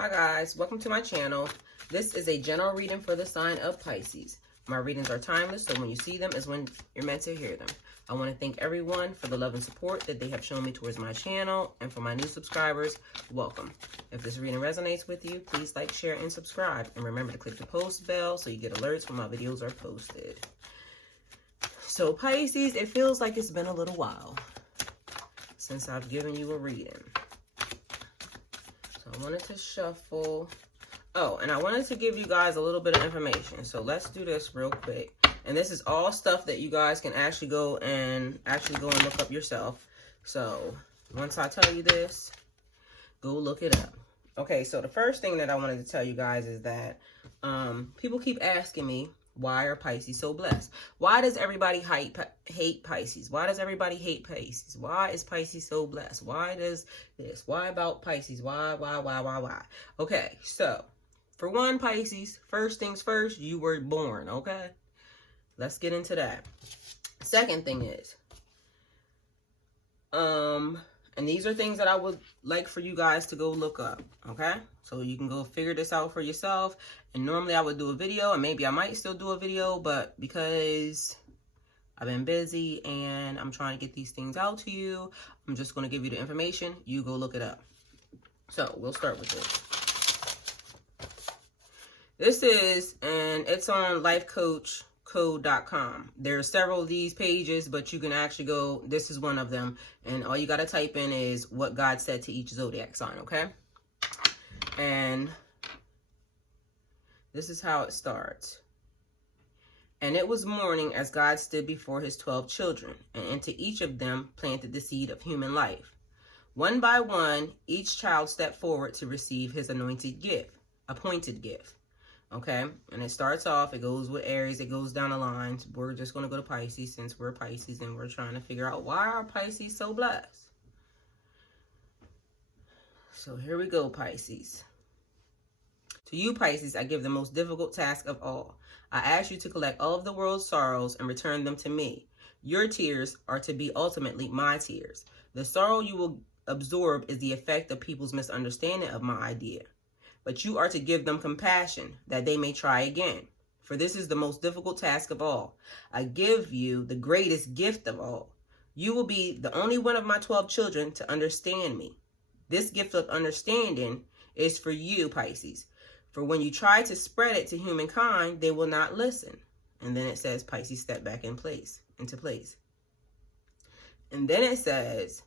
Hi guys, welcome to my channel. This is a general reading for the sign of Pisces. My readings are timeless, so when you see them is when you're meant to hear them. I want to thank everyone for the love and support that they have shown me towards my channel, and for my new subscribers, welcome. If this reading resonates with you, please like, share, and subscribe. And remember to click the post bell so you get alerts when my videos are posted. So Pisces, it feels like it's been a little while since I've given you a reading. I wanted to shuffle. Oh, and I wanted to give you guys a little bit of information. So let's do this real quick. And this is all stuff that you guys can actually go and look up yourself. So once I tell you this, go look it up. Okay, so the first thing that I wanted to tell you guys is that people keep asking me, why are Pisces so blessed? Why does everybody hate Pisces? Why does everybody hate Pisces? Why is Pisces so blessed? Why does this? Why about Pisces? Why? Okay, so for one, Pisces, first things first, you were born, okay? Let's get into that. Second thing is, and these are things that I would like for you guys to go look up, okay? So you can go figure this out for yourself. And normally I would do a video, and maybe I might still do a video, but because I've been busy and I'm trying to get these things out to you, I'm just going to give you the information. You go look it up. So we'll start with this. This is, and it's on lifecoachcode.com. There are several of these pages, but you can actually go, this is one of them. And all you got to type in is what God said to each zodiac sign, okay? And this is how it starts. And it was morning as God stood before his 12 children, and into each of them planted the seed of human life. One by one, each child stepped forward to receive his appointed gift. Okay, and it starts off, it goes with Aries, it goes down the line. We're just going to go to Pisces since we're Pisces and we're trying to figure out why are Pisces so blessed. So here we go, Pisces. To you, Pisces, I give the most difficult task of all. I ask you to collect all of the world's sorrows and return them to me. Your tears are to be ultimately my tears. The sorrow you will absorb is the effect of people's misunderstanding of my idea. But you are to give them compassion, that they may try again. For this is the most difficult task of all. I give you the greatest gift of all. You will be the only one of my 12 children to understand me. This gift of understanding is for you, Pisces. For when you try to spread it to humankind, they will not listen. And then it says Pisces step back into place. And then it says,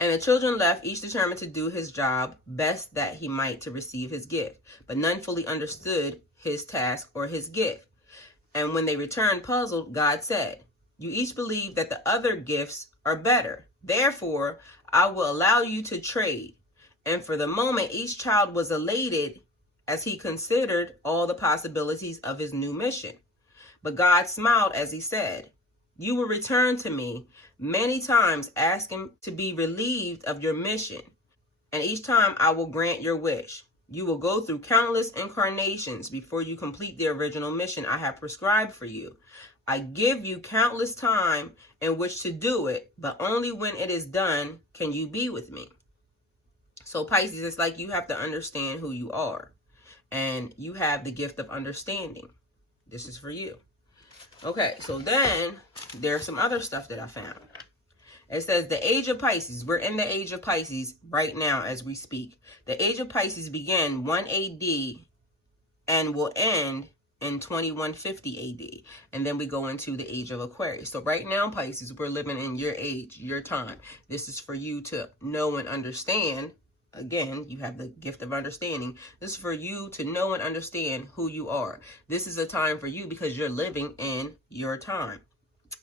and the children left, each determined to do his job best that he might to receive his gift. But none fully understood his task or his gift. And when they returned puzzled, God said, you each believe that the other gifts are better. Therefore, I will allow you to trade. And for the moment, each child was elated as he considered all the possibilities of his new mission. But God smiled as he said, you will return to me many times asking to be relieved of your mission. And each time I will grant your wish. You will go through countless incarnations before you complete the original mission I have prescribed for you. I give you countless time in which to do it, but only when it is done can you be with me. So Pisces, it's like you have to understand who you are. And you have the gift of understanding. This is for you. Okay, so then there's some other stuff that I found. It says the age of Pisces. We're in the age of Pisces right now as we speak. The age of Pisces began 1 AD and will end in 2150 AD. And then we go into the age of Aquarius. So right now, Pisces, we're living in your age, your time. This is for you to know and understand. Again, you have the gift of understanding. This is for you to know and understand who you are. This is a time for you because you're living in your time.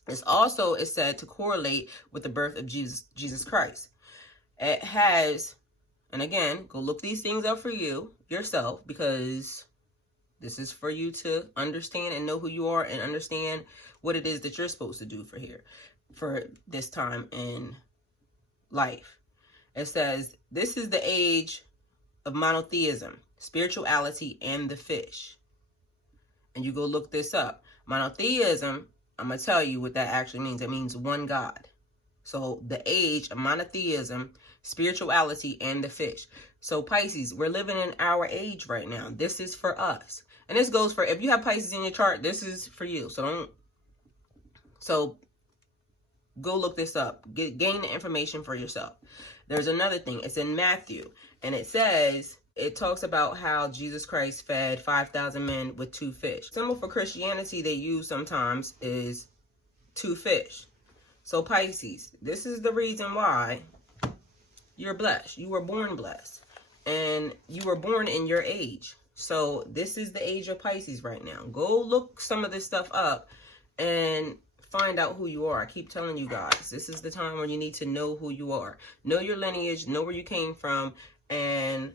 This also is said to correlate with the birth of Jesus Christ. It has, and again, go look these things up for you, yourself, because this is for you to understand and know who you are and understand what it is that you're supposed to do for this time in life. It says, this is the age of monotheism, spirituality, and the fish. And you go look this up. Monotheism, I'm going to tell you what that actually means. It means one God. So the age of monotheism, spirituality, and the fish. So Pisces, we're living in our age right now. This is for us. And this goes for, if you have Pisces in your chart, this is for you. So go look this up. Gain the information for yourself. There's another thing. It's in Matthew. And it talks about how Jesus Christ fed 5,000 men with 2 fish. Symbol for Christianity they use sometimes is 2 fish. So Pisces, this is the reason why you're blessed. You were born blessed. And you were born in your age. So this is the age of Pisces right now. Go look some of this stuff up and find out who you are. I keep telling you guys, this is the time when you need to know who you are. Know your lineage, know where you came from, and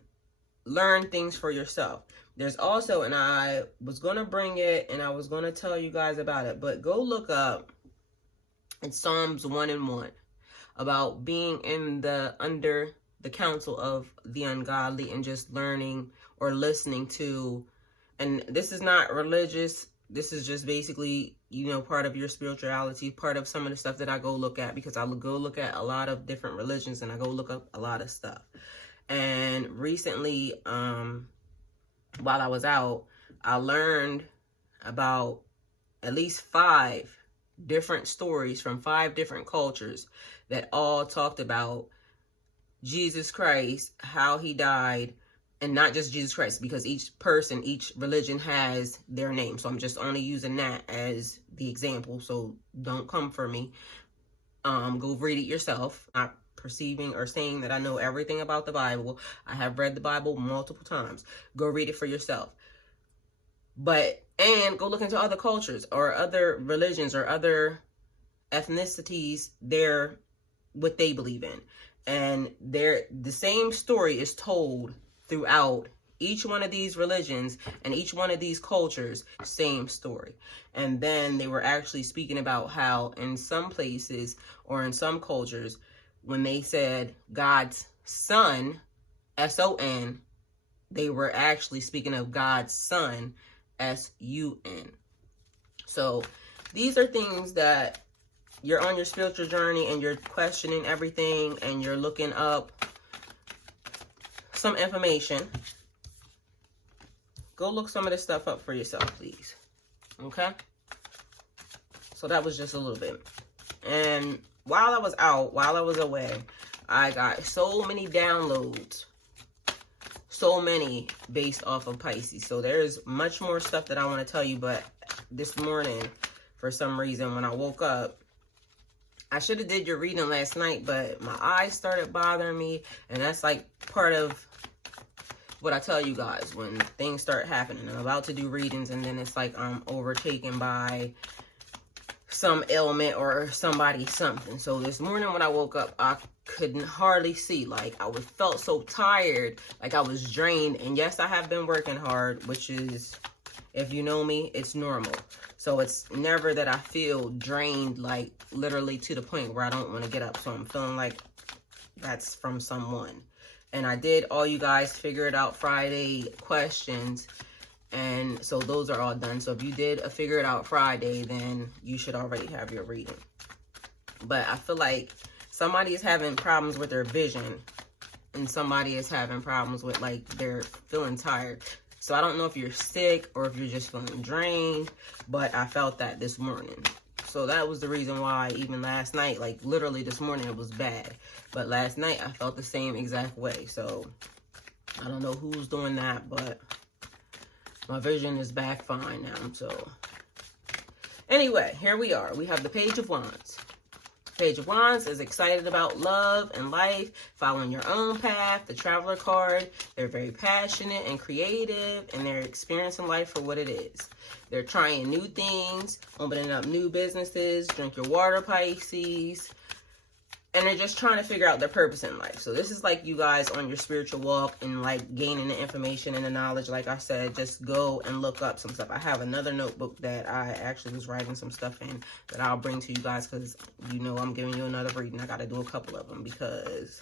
learn things for yourself. There's also, and I was going to bring it and I was going to tell you guys about it, but go look up in Psalms 1:1 about being under the counsel of the ungodly and just learning or listening to, and this is not religious, this is just basically, part of your spirituality, part of some of the stuff that I go look at, because I go look at a lot of different religions and I go look up a lot of stuff. And recently, while I was out, I learned about at least 5 different stories from 5 different cultures that all talked about Jesus Christ, how he died, and not just Jesus Christ, because each person, each religion has their name. So I'm just only using that as the example. So don't come for me. Go read it yourself. Not perceiving or saying that I know everything about the Bible. I have read the Bible multiple times. Go read it for yourself. And go look into other cultures or other religions or other ethnicities, what they believe in. And the same story is told throughout each one of these religions and each one of these cultures, same story. And then they were actually speaking about how in some places or in some cultures, when they said God's son, S-O-N, they were actually speaking of God's son, S-U-N. So these are things that you're on your spiritual journey and you're questioning everything and you're looking up some information. Go look some of this stuff up for yourself, please. Okay? So that was just a little bit. And while I was out, while I was away, I got so many downloads. So many based off of Pisces. So there's much more stuff that I want to tell you. But this morning, for some reason, when I woke up, I should have did your reading last night, but my eyes started bothering me. And that's like part of what I tell you guys when things start happening. I'm about to do readings and then it's like I'm overtaken by some ailment or something. So this morning when I woke up, I couldn't hardly see. Like I felt so tired, like I was drained. And yes, I have been working hard, which is, if you know me, it's normal. So it's never that I feel drained, like literally to the point where I don't want to get up. So I'm feeling like that's from someone. And I did all you guys figure it out Friday questions. And so those are all done. So if you did a figure it out Friday, then you should already have your reading. But I feel like somebody is having problems with their vision. And somebody is having problems with like they're feeling tired. So I don't know if you're sick or if you're just feeling drained, but I felt that this morning. So that was the reason why even last night, like literally this morning, it was bad. But last night I felt the same exact way. So I don't know who's doing that, but my vision is back fine now. So anyway, here we are. We have the Page of Wands. Page of Wands is excited about love and life, following your own path, the Traveler card. They're very passionate and creative, and they're experiencing life for what it is. They're trying new things, opening up new businesses, drink your water, Pisces. And they're just trying to figure out their purpose in life. So this is like you guys on your spiritual walk and like gaining the information and the knowledge. Like I said, just go and look up some stuff. I have another notebook that I actually was writing some stuff in that I'll bring to you guys because you know I'm giving you another reading. I got to do a couple of them because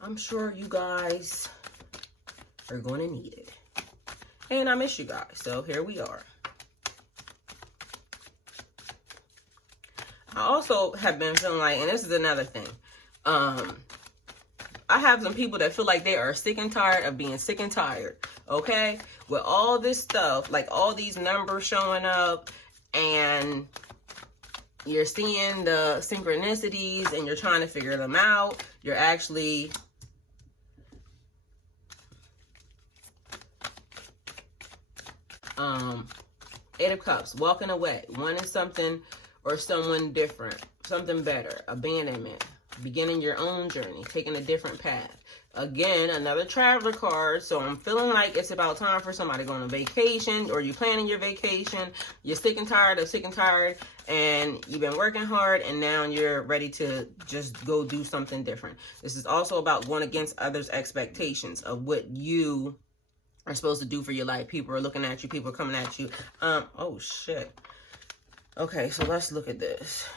I'm sure you guys are going to need it. And I miss you guys. So here we are. I also have been feeling like, and this is another thing, I have some people that feel like they are sick and tired of being sick and tired, okay? With all this stuff, like all these numbers showing up, and you're seeing the synchronicities and you're trying to figure them out. You're actually Eight of Cups, walking away, wanting something or someone different, something better, abandonment, beginning your own journey, taking a different path. Again, another traveler card. So I'm feeling like it's about time for somebody going on vacation, or you're planning your vacation. You're sick and tired, and you've been working hard, and now you're ready to just go do something different. This is also about going against others' expectations of what you are supposed to do for your life. People are looking at you. People are coming at you. Oh, shit. Okay, so let's look at this.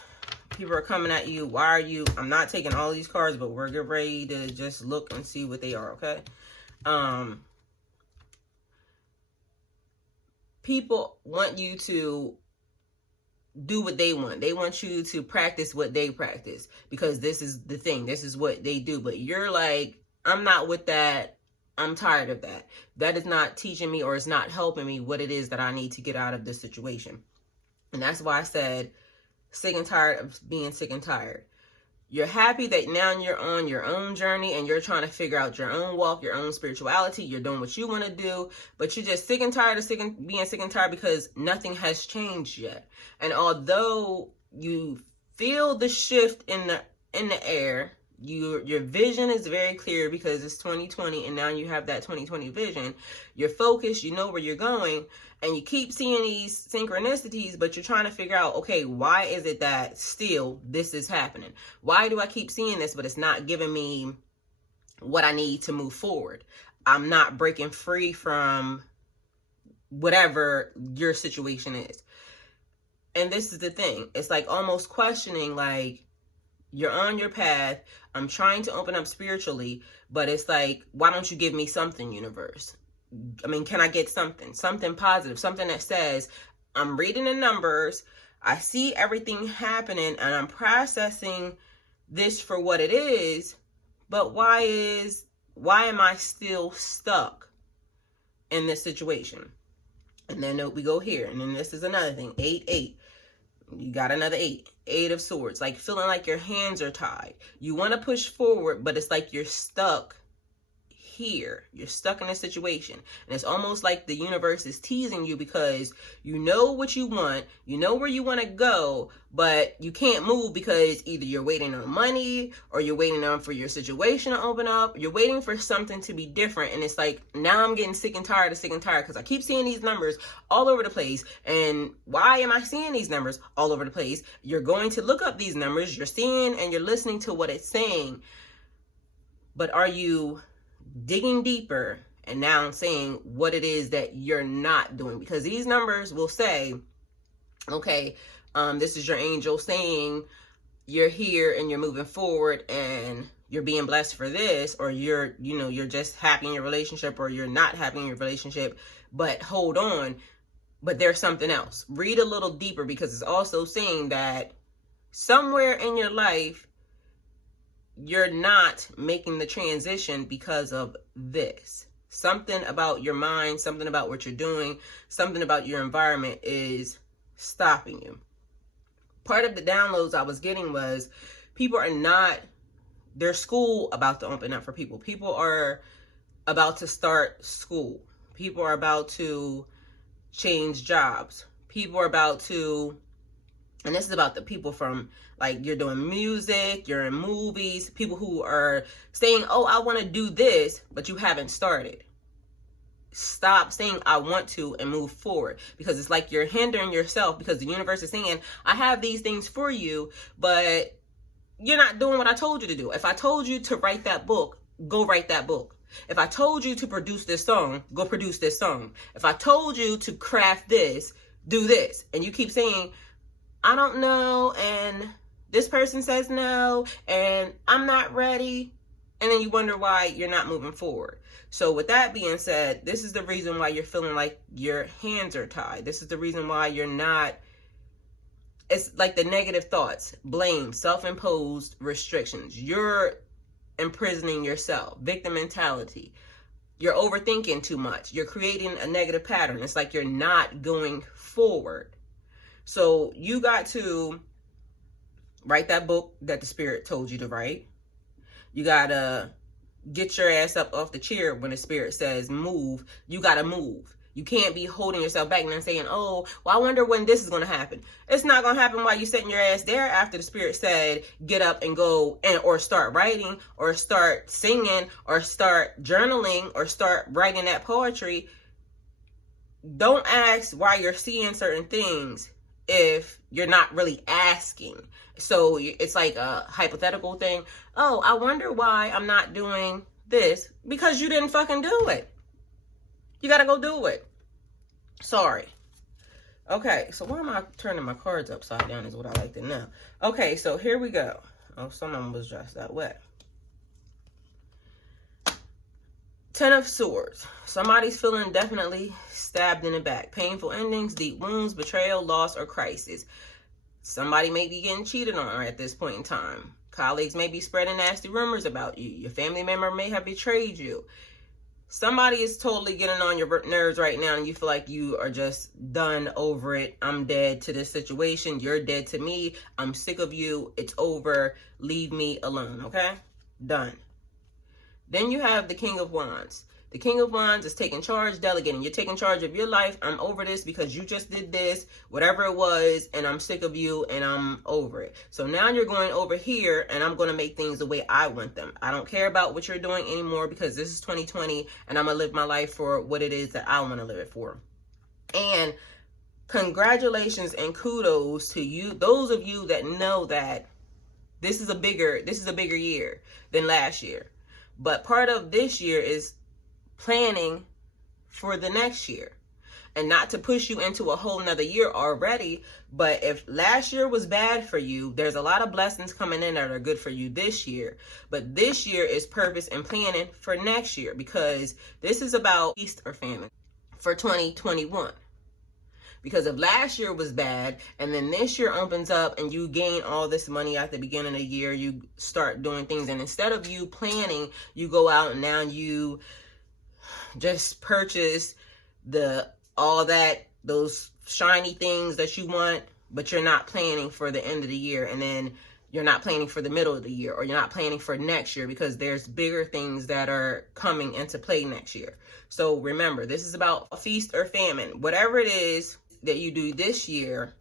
People are coming at you. Why are you? I'm not taking all these cards, but we're getting ready to just look and see what they are, okay? People want you to do what they want. They want you to practice what they practice, because this is the thing. This is what they do. But you're like, I'm not with that. I'm tired of that. That is not teaching me, or it's not helping me what it is that I need to get out of this situation. And that's why I said sick and tired of being sick and tired. You're happy that now you're on your own journey and you're trying to figure out your own walk, your own spirituality. You're doing what you want to do, but you're just sick and tired of being sick and tired because nothing has changed yet. And although you feel the shift in the air, your vision is very clear because it's 2020 and now you have that 2020 vision. You're focused, you know where you're going, and you keep seeing these synchronicities, but you're trying to figure out, okay, why is it that still this is happening? Why do I keep seeing this, but it's not giving me what I need to move forward? I'm not breaking free from whatever your situation is. And this is the thing. It's like almost questioning, like, you're on your path. I'm trying to open up spiritually, but it's like, why don't you give me something, universe? I mean, can I get something positive, something that says, I'm reading the numbers, I see everything happening, and I'm processing this for what it is, but why am I still stuck in this situation? And then we go here, and then this is another thing, 8. You got another 8. 8 of Swords, like feeling like your hands are tied. You want to push forward, but it's like you're stuck here. You're stuck in a situation. And it's almost like the universe is teasing you because you know what you want, you know where you want to go, but you can't move because either you're waiting on money or you're waiting on for your situation to open up. You're waiting for something to be different. And it's like, now I'm getting sick and tired because I keep seeing these numbers all over the place. And why am I seeing these numbers all over the place? You're going to look up these numbers. You're seeing and you're listening to what it's saying. But are you digging deeper and now saying what it is that you're not doing? Because these numbers will say, okay, this is your angel saying you're here and you're moving forward and you're being blessed for this, or you're just happy in your relationship, or you're not happy in your relationship, but hold on, but there's something else. Read a little deeper, because it's also saying that somewhere in your life you're not making the transition because of this. Something about your mind, something about what you're doing, something about your environment is stopping you. Part of the downloads I was getting was people are not, there's school about to open up for people. People are about to start school. People are about to change jobs. People are about to, and this is about the people from, like, you're doing music, you're in movies, people who are saying, oh, I want to do this, but you haven't started. Stop saying I want to and move forward, because it's like you're hindering yourself, because the universe is saying, I have these things for you, but you're not doing what I told you to do. If I told you to write that book, go write that book. If I told you to produce this song, go produce this song. If I told you to craft this, do this. And you keep saying, I don't know, and this person says no, and I'm not ready. And then you wonder why you're not moving forward. So with that being said, this is the reason why you're feeling like your hands are tied. This is the reason why you're not It's like the negative thoughts, blame, self-imposed restrictions. You're imprisoning yourself, victim mentality. You're overthinking too much. You're creating a negative pattern. It's like you're not going forward. So you got to write that book that the Spirit told you to write. You got to get your ass up off the chair when the Spirit says move. You got to move. You can't be holding yourself back and then saying, oh, well, I wonder when this is going to happen. It's not going to happen while you're sitting your ass there after the Spirit said, get up and go and or start writing or start singing or start journaling or start writing that poetry. Don't ask why you're seeing certain things if you're not really asking. So it's like a hypothetical thing. Oh, I wonder why I'm not doing this. Because you didn't fucking do it. You got to go do it. Sorry. Okay, so why am I turning my cards upside down is what I like to know. Okay, so here we go. Oh, some of them was just that way. Ten of Swords. Somebody's feeling definitely stabbed in the back. Painful endings, deep wounds, betrayal, loss, or crisis. Somebody may be getting cheated on at this point in time. Colleagues may be spreading nasty rumors about you. Your family member may have betrayed you. Somebody is totally getting on your nerves right now and you feel like you are just done over it. I'm dead to this situation. You're dead to me. I'm sick of you. It's over. Leave me alone, okay? Done. Then you have the King of Wands. The King of Wands is taking charge, delegating. You're taking charge of your life. I'm over this because you just did this, whatever it was, and I'm sick of you and I'm over it. So now you're going over here and I'm going to make things the way I want them. I don't care about what you're doing anymore because this is 2020 and I'm going to live my life for what it is that I want to live it for. And congratulations and kudos to you, those of you that know that this is a bigger year than last year. But part of this year is planning for the next year, and not to push you into a whole nother year already. But if last year was bad for you, there's a lot of blessings coming in that are good for you this year. But this year is purpose and planning for next year, because this is about feast or famine for 2021. Because if last year was bad and then this year opens up and you gain all this money at the beginning of the year, you start doing things, and instead of you planning, you go out and now you just purchase those shiny things that you want, but you're not planning for the end of the year, and then you're not planning for the middle of the year, or you're not planning for next year because there's bigger things that are coming into play next year. So remember, this is about a feast or famine. Whatever it is that you do this year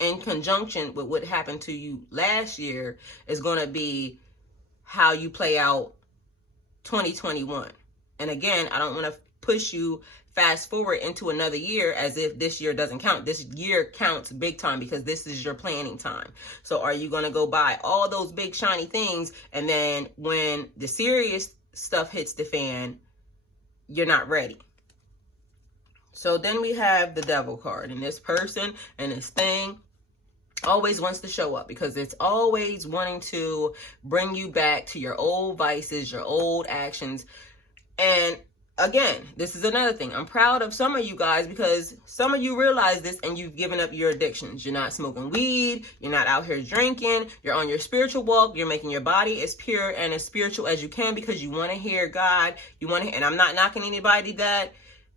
in conjunction with what happened to you last year is going to be how you play out 2021. And again, I don't want to push you fast forward into another year as if this year doesn't count. This year counts big time because this is your planning time. So are you going to go buy all those big shiny things, and then when the serious stuff hits the fan, you're not ready? So then we have the Devil card, and this person and this thing always wants to show up because it's always wanting to bring you back to your old vices, your old actions. And again, this is another thing. I'm proud of some of you guys because some of you realize this and you've given up your addictions. You're not smoking weed. You're not out here drinking. You're on your spiritual walk. You're making your body as pure and as spiritual as you can because you want to hear God. And I'm not knocking anybody that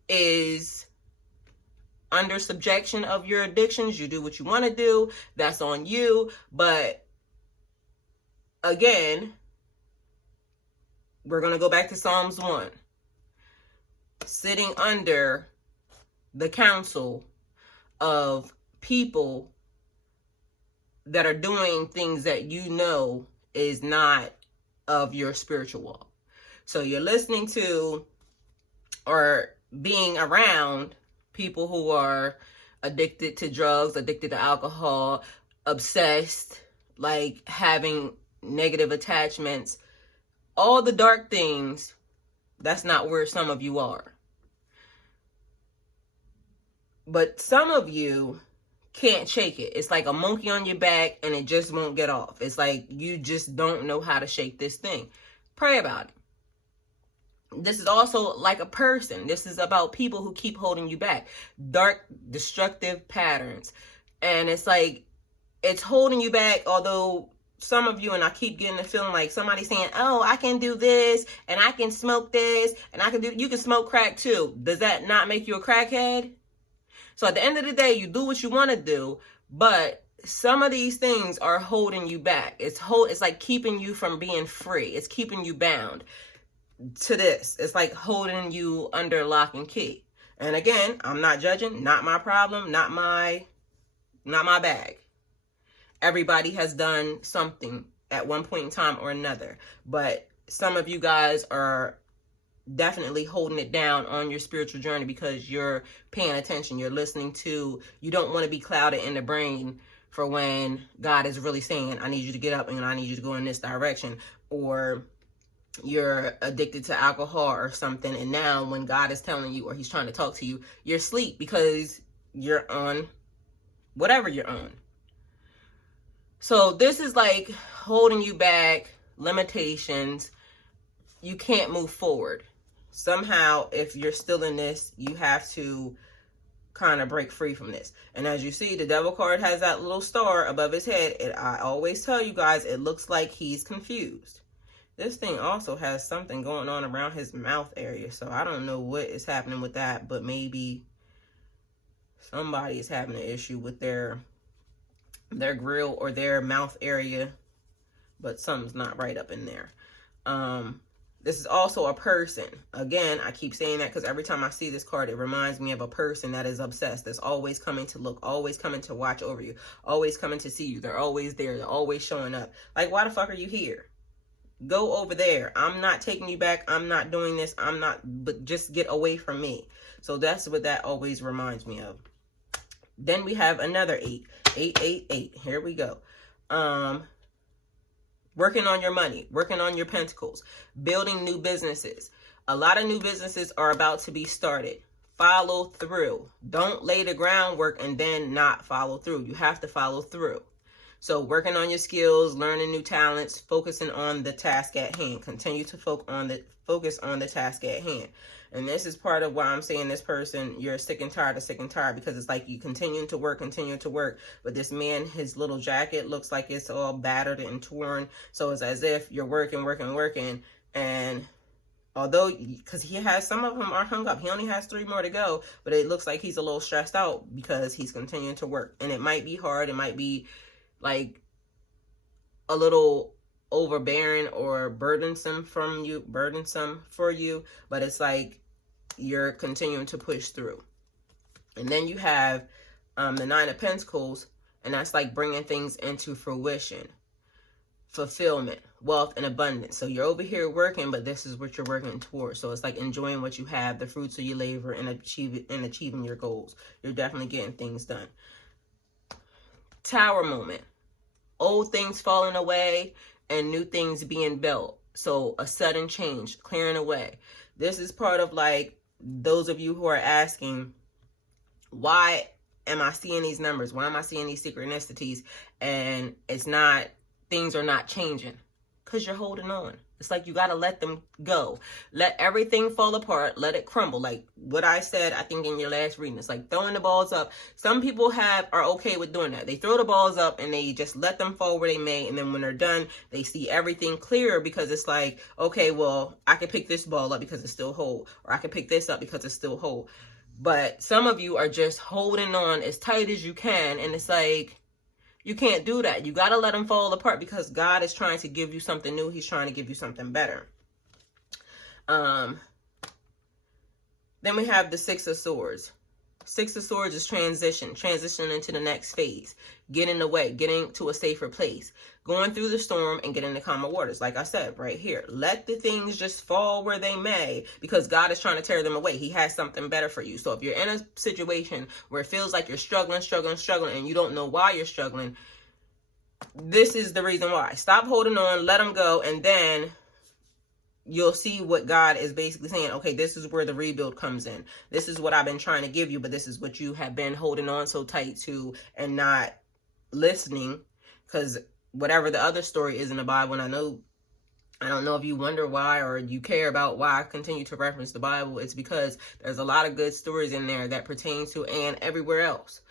is under subjection of your addictions. You do what you want to do. That's on you. But again, we're going to go back to Psalms 1. Sitting under the counsel of people that are doing things that you know is not of your spiritual walk. So you're listening to or being around people who are addicted to drugs, addicted to alcohol, obsessed, like having negative attachments, all the dark things. That's not where some of you are. But some of you can't shake it. It's like a monkey on your back and it just won't get off. It's like you just don't know how to shake this thing. Pray about it. This is also like a person. This is about people who keep holding you back. Dark, destructive patterns. And it's like it's holding you back. Although some of you, and I keep getting the feeling like somebody's saying, oh, I can do this and I can smoke this and you can smoke crack too. Does that not make you a crackhead? So at the end of the day, you do what you want to do, but some of these things are holding you back. It's like keeping you from being free. It's keeping you bound to this. It's like holding you under lock and key. And again, I'm not judging, not my problem, not my bag. Everybody has done something at one point in time or another, but some of you guys are definitely holding it down on your spiritual journey because you're paying attention, you're listening to, you don't want to be clouded in the brain for when God is really saying, I need you to get up and I need you to go in this direction, or you're addicted to alcohol or something, and now when God is telling you or he's trying to talk to you, you're asleep because you're on whatever you're on. So this is like holding you back, limitations. You can't move forward. Somehow, if you're still in this, you have to kind of break free from this. And as you see, the devil card has that little star above his head. And I always tell you guys, it looks like he's confused. This thing also has something going on around his mouth area. So I don't know what is happening with that, but maybe somebody is having an issue with their grill or their mouth area, but something's not right up in there. This is also a person. Again, I keep saying that because every time I see this card, it reminds me of a person that is obsessed, that's always coming to look, always coming to watch over you, always coming to see you. They're always there. They're always showing up. Like, why the fuck are you here? Go over there. I'm not taking you back. I'm not doing this. But just get away from me. So that's what that always reminds me of. Then we have another 8. 888. Here we go. Working on your money, working on your pentacles, building new businesses. A lot of new businesses are about to be started. Follow through. Don't lay the groundwork and then not follow through. You have to follow through. So working on your skills, learning new talents, focusing on the task at hand. Continue to focus on the task at hand. And this is part of why I'm saying this person, you're sick and tired, because it's like you continue to work, but this man, his little jacket looks like it's all battered and torn. So it's as if you're working, and although, because he has, some of them are hung up, he only has 3 more to go, but it looks like he's a little stressed out because he's continuing to work. And it might be hard, it might be like a little overbearing or burdensome for you, but it's like you're continuing to push through. And then you have the 9 of Pentacles, and that's like bringing things into fruition, fulfillment, wealth, and abundance. So you're over here working, but this is what you're working towards. So it's like enjoying what you have, the fruits of your labor, and achieving your goals. You're definitely getting things done. Tower moment. Old things falling away and new things being built. So a sudden change, clearing away. This is part of like those of you who are asking, why am I seeing these numbers? Why am I seeing these synchronicities? And things are not changing. Because you're holding on. It's like you got to let them go. Let everything fall apart. Let it crumble. Like what I said, I think in your last reading, it's like throwing the balls up. Some people are okay with doing that. They throw the balls up and they just let them fall where they may. And then when they're done, they see everything clearer because it's like, okay, well, I can pick this ball up because it's still whole. Or I can pick this up because it's still whole. But some of you are just holding on as tight as you can. And it's like, you can't do that. You got to let them fall apart because God is trying to give you something new. He's trying to give you something better. Then we have the 6 of Swords. 6 of Swords is transitioning into the next phase, getting away, getting to a safer place, going through the storm and getting to calmer waters. Like I said right here, let the things just fall where they may because God is trying to tear them away. He has something better for you. So if you're in a situation where it feels like you're struggling, and you don't know why you're struggling, this is the reason why. Stop holding on, let them go, and then you'll see what God is basically saying. Okay, this is where the rebuild comes in. This is what I've been trying to give you, but this is what you have been holding on so tight to and not listening, because whatever the other story is in the Bible, and I don't know if you wonder why or you care about why I continue to reference the Bible. It's because there's a lot of good stories in there that pertain to and everywhere else.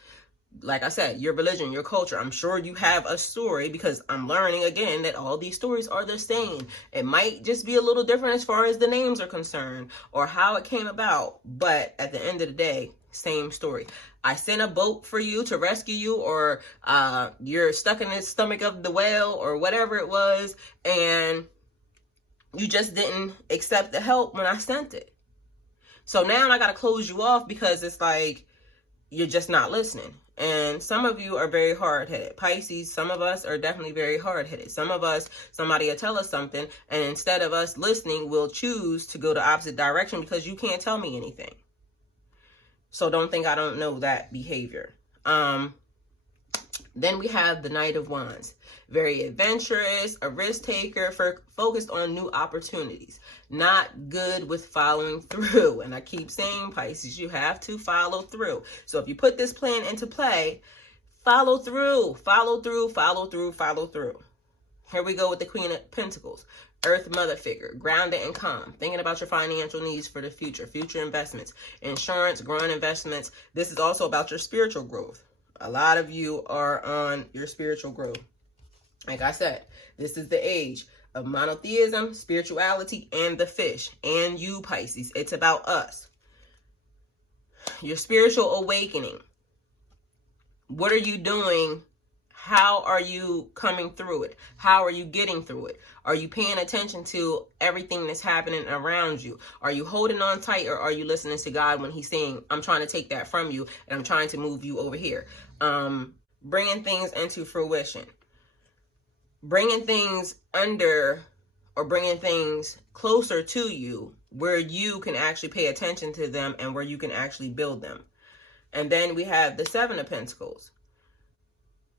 like I said, your religion, your culture. I'm sure you have a story, because I'm learning again that all these stories are the same. It might just be a little different as far as the names are concerned or how it came about. But at the end of the day, same story. I sent a boat for you to rescue you, or you're stuck in the stomach of the whale or whatever it was, and you just didn't accept the help when I sent it. So now I got to close you off because it's like you're just not listening. And some of you are very hard-headed. Pisces, some of us are definitely very hard-headed. Some of us, somebody will tell us something, and instead of us listening, we'll choose to go the opposite direction because you can't tell me anything. So don't think I don't know that behavior. Then we have the Knight of Wands. Very adventurous, a risk taker, focused on new opportunities. Not good with following through. And I keep saying, Pisces, you have to follow through. So if you put this plan into play, follow through, follow through, follow through, follow through. Here we go with the Queen of Pentacles. Earth mother figure, grounded and calm, thinking about your financial needs for the future, future investments, insurance, growing investments. This is also about your spiritual growth. A lot of you are on your spiritual growth. Like I said, this is the age of monotheism, spirituality, and the fish. And you, Pisces. It's about us. Your spiritual awakening. What are you doing? How are you coming through it? How are you getting through it? Are you paying attention to everything that's happening around you? Are you holding on tight, or are you listening to God when he's saying, I'm trying to take that from you and I'm trying to move you over here? Bringing things into fruition. Bringing things under, or bringing things closer to you where you can actually pay attention to them and where you can actually build them. And then we have the Seven of Pentacles.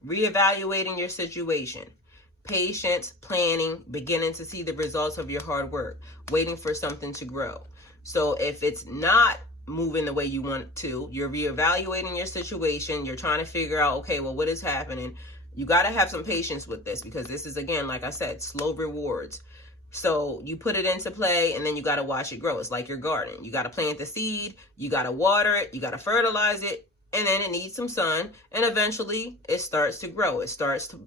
Reevaluating your situation. Patience, planning, beginning to see the results of your hard work, waiting for something to grow. So if it's not moving the way you want to, you're reevaluating your situation, you're trying to figure out, okay, well, what is happening? You got to have some patience with this, because this is, again, like I said, slow rewards. So you put it into play, and then you got to watch it grow. It's like your garden. You got to plant the seed, you got to water it, you got to fertilize it, and then it needs some sun, and eventually it starts to grow. It starts to,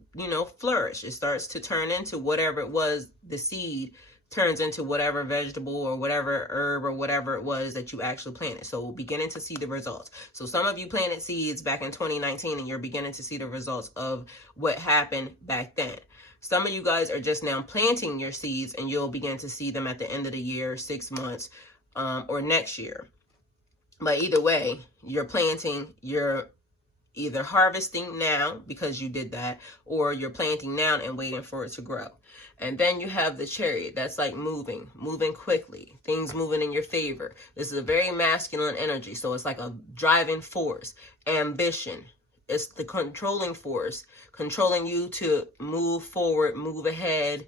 flourish. It starts to turn into whatever it was. The seed turns into whatever vegetable or whatever herb or whatever it was that you actually planted. So we're beginning to see the results. So some of you planted seeds back in 2019, and you're beginning to see the results of what happened back then. Some of you guys are just now planting your seeds, and you'll begin to see them at the end of the year, 6 months, or next year. But either way, you're planting, you're either harvesting now because you did that, or you're planting now and waiting for it to grow. And then you have the Chariot. That's like moving quickly, things moving in your favor. This is a very masculine energy. So it's like a driving force, ambition. It's the controlling force, controlling you to move forward, move ahead.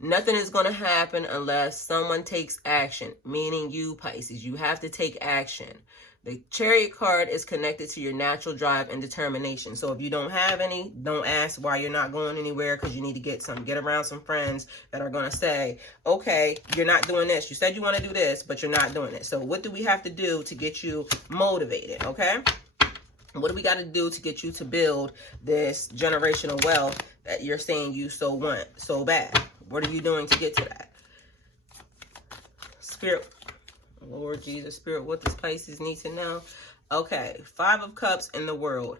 Nothing is going to happen unless someone takes action, meaning you, Pisces. You have to take action. The Chariot card is connected to your natural drive and determination. So if you don't have any, don't ask why you're not going anywhere, because you need to get some. Get around some friends that are going to say, okay, you're not doing this. You said you want to do this, but you're not doing it. So what do we have to do to get you motivated, okay? What do we got to do to get you to build this generational wealth that you're saying you so want so bad? What are you doing to get to that? Spirit, Lord Jesus, Spirit, what does Pisces need to know? Okay, 5 of Cups in the world.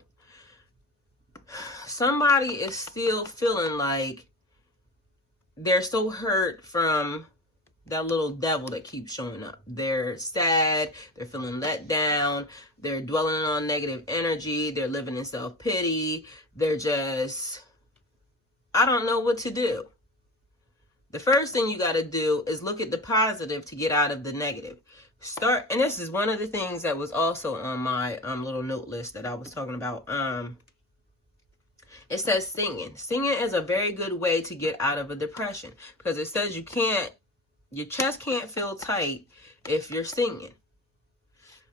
Somebody is still feeling like they're so hurt from that little devil that keeps showing up. They're sad, they're feeling let down, they're dwelling on negative energy, they're living in self-pity, they're just, I don't know what to do. The first thing you got to do is look at the positive to get out of the negative. And this is one of the things that was also on my little note list that I was talking about. It says singing. Singing is a very good way to get out of a depression, because it says your chest can't feel tight if you're singing.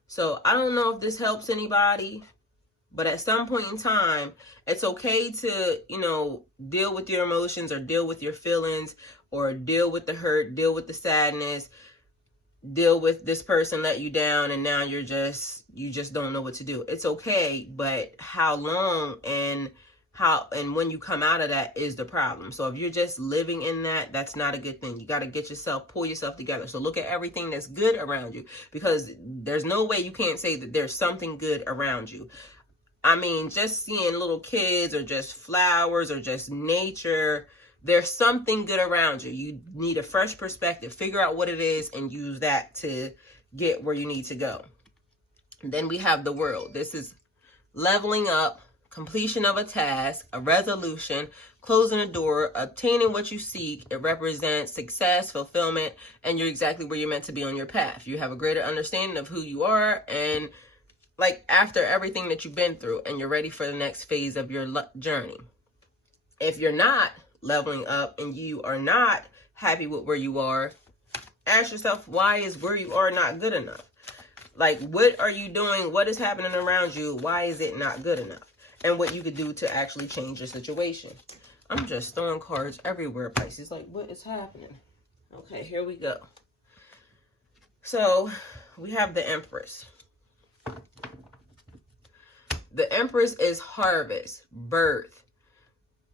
So I don't know if this helps anybody, but at some point in time, it's okay to, deal with your emotions or deal with your feelings or deal with the hurt, deal with the sadness. deal with this person let you down and now you just don't know what to do. It's okay, but how long and when you come out of that is the problem. So if you're just living in that, that's not a good thing. You got to pull yourself together. So look at everything that's good around you, because there's no way you can't say that there's something good around you. I mean, just seeing little kids or just flowers or just nature, there's something good around you. You need a fresh perspective. Figure out what it is and use that to get where you need to go. And then we have the World. This is leveling up, completion of a task, a resolution, closing a door, obtaining what you seek. It represents success, fulfillment, and you're exactly where you're meant to be on your path. You have a greater understanding of who you are, and like after everything that you've been through, and you're ready for the next phase of your journey. If you're not leveling up and you are not happy with where you are, ask yourself, why is where you are not good enough? Like, what are you doing? What is happening around you? Why is it not good enough? And what you could do to actually change your situation. I'm just throwing cards everywhere, Pisces. Like, what is happening? Okay, here we go. So, we have the Empress. The Empress is harvest, birth.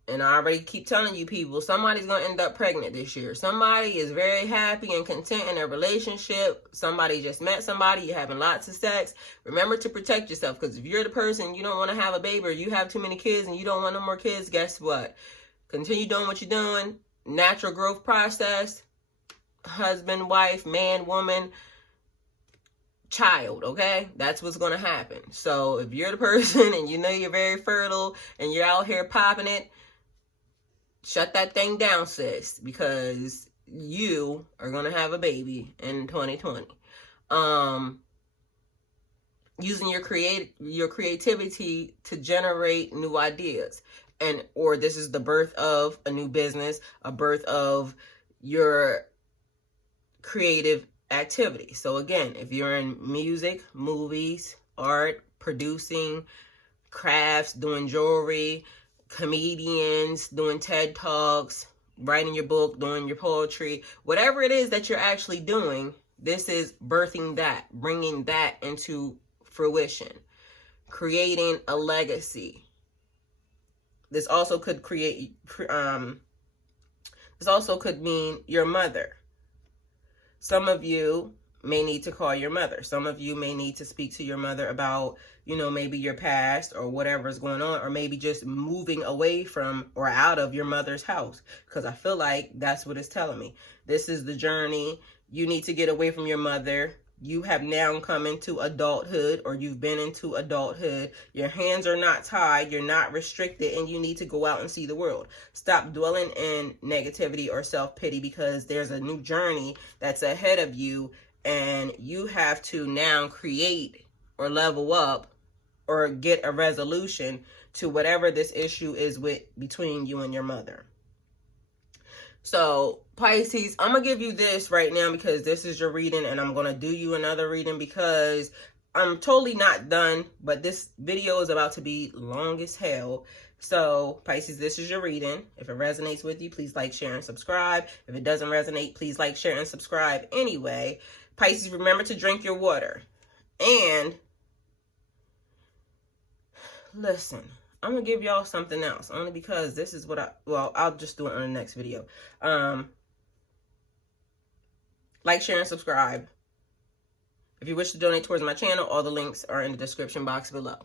And I already keep telling you people, somebody's going to end up pregnant this year. Somebody is very happy and content in their relationship. Somebody just met somebody. You're having lots of sex. Remember to protect yourself, because if you're the person, you don't want to have a baby, or you have too many kids and you don't want no more kids, guess what? Continue doing what you're doing. Natural growth process. Husband, wife, man, woman, child, okay? That's what's going to happen. So if you're the person and you know you're very fertile and you're out here popping it, shut that thing down, sis, because you are going to have a baby in 2020. Using your creativity to generate new ideas, or this is the birth of a new business, a birth of your creative activity. So again, if you're in music, movies, art, producing, crafts, doing jewelry, comedians, doing TED Talks, writing your book, doing your poetry, whatever it is that you're actually doing, this is birthing that, bringing that into fruition, creating a legacy. This also could mean your mother. Some of you may need to call your mother. Some of you may need to speak to your mother about, maybe your past or whatever is going on, or maybe just moving away from or out of your mother's house, because I feel like that's what it's telling me. This is the journey. You need to get away from your mother. You have now come into adulthood, or you've been into adulthood. Your hands are not tied. You're not restricted, and you need to go out and see the world. Stop dwelling in negativity or self-pity, because there's a new journey that's ahead of you, and you have to now create or level up or get a resolution to whatever this issue is between you and your mother. So, Pisces, I'm going to give you this right now because this is your reading, and I'm going to do you another reading because I'm totally not done, but this video is about to be long as hell. So, Pisces, this is your reading. If it resonates with you, please like, share, and subscribe. If it doesn't resonate, please like, share, and subscribe anyway. Pisces, remember to drink your water. And listen, I'm going to give y'all something else, only because this is what I'll just do it on the next video. Like, share, and subscribe. If you wish to donate towards my channel, all the links are in the description box below.